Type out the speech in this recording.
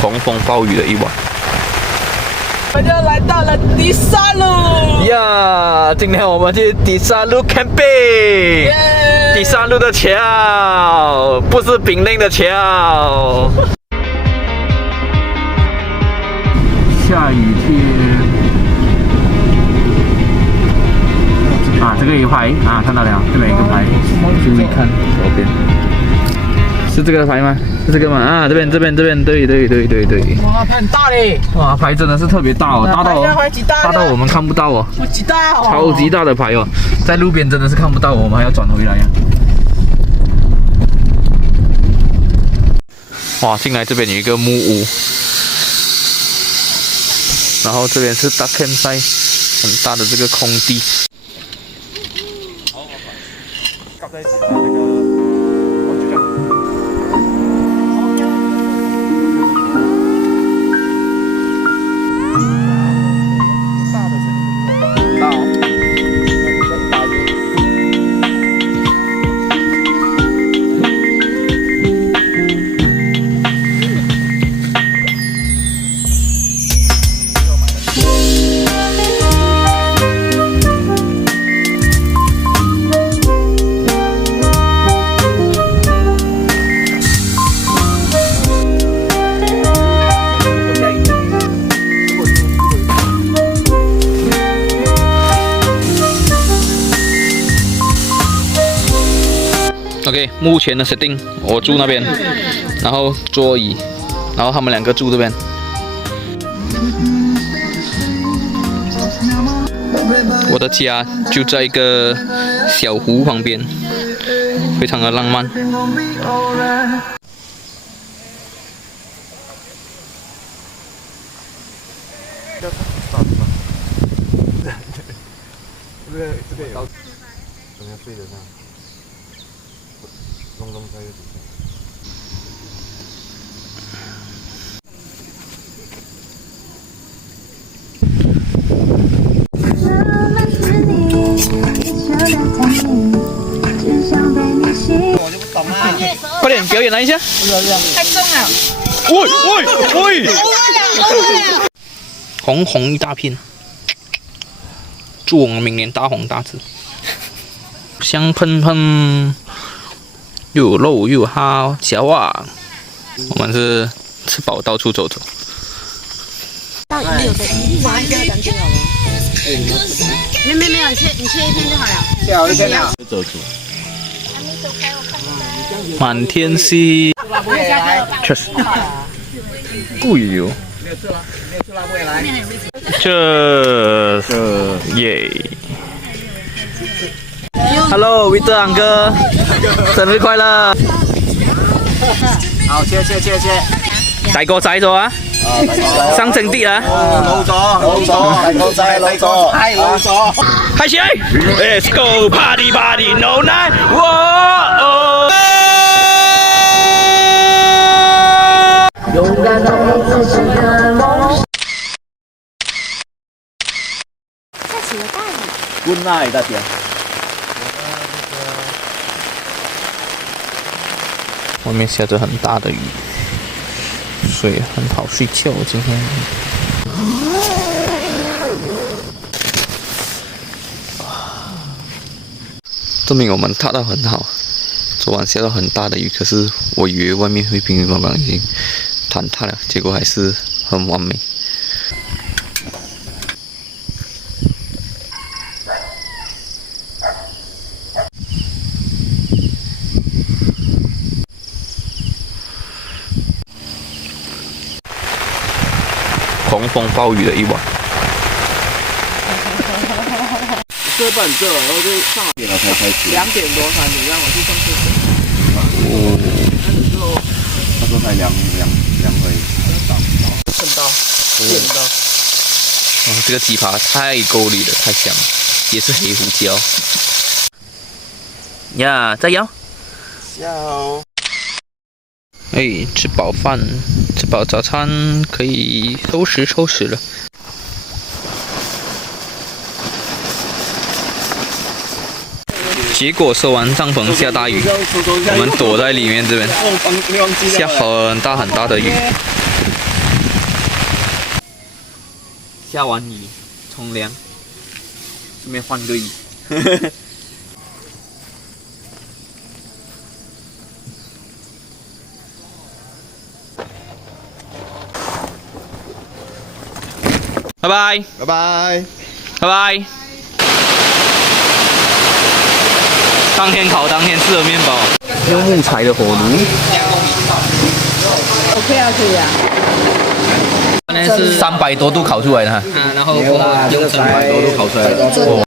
狂风暴雨的一晚。我们就来到了迪沙路呀，今天我们去迪沙路 camping， 迪沙路的桥，不是饼林的桥。下雨天啊，这个一排啊，看到了，这边一个牌，注意看左边。是这个牌吗？是这个吗？啊，这边，对。哇，牌很大嘞！哇，牌真的是特别大哦，大到我们看不到哦，几大哦，超级大的牌哦，在路边真的是看不到，我们还要转回来呀。哇，进来这边有一个木屋，然后这边是大 campsite， 很大的这个空地。夹在一起那个。OK， 目前的设定，我住那边，然后桌椅，然后他们两个住这边。我的家就在一个小湖旁边，非常的浪漫。这个有，怎么样睡得上？弄在这里。我就不懂啊！快点表演来一下！太重了！喂！红红一大片，祝我们明年大红大紫，香喷喷。又有肉又有哈小啊！我们是吃饱到处走走。到没有的，晚上就要赶紧好了。没有，你切一片就好了。切好一片了。走走。满天星，确实。贵哦。这耶。Hello， Victor 昂哥，生日快乐！好，切。大個仔咗啊！生靜啲啊！老咗，大個仔老咗，係老咗。開始 ，Let's go party no night， 哇！勇敢的自己的夢。下起了大雨。 Good night， 大姐。外面下着很大的雨，所以很好睡觉。今天，证明我们踏得很好。昨晚下了很大的雨，可是我以为外面会乒乒乓乓已经坍塌了，结果还是很完美。狂风暴雨的一晚。这不很热，然后就上点了才开始。2点多3点让我去上厕所。哦。开始之后，他说才凉回。碰到，见到。哦，这个鸡扒太够力了，太香了，也是黑胡椒。呀，加油！笑。哎，吃饱饭，吃饱早餐，可以收拾了。结果收完帐篷下大雨，我们躲在里面这边，下很大的雨。下完雨冲凉，顺便换个衣。拜拜，拜拜。拜拜。当天烤当天吃的面包，用木材的火炉。 OK 啊，可以啊。那是300多度烤出来的哈。然后用300多度烤出来的。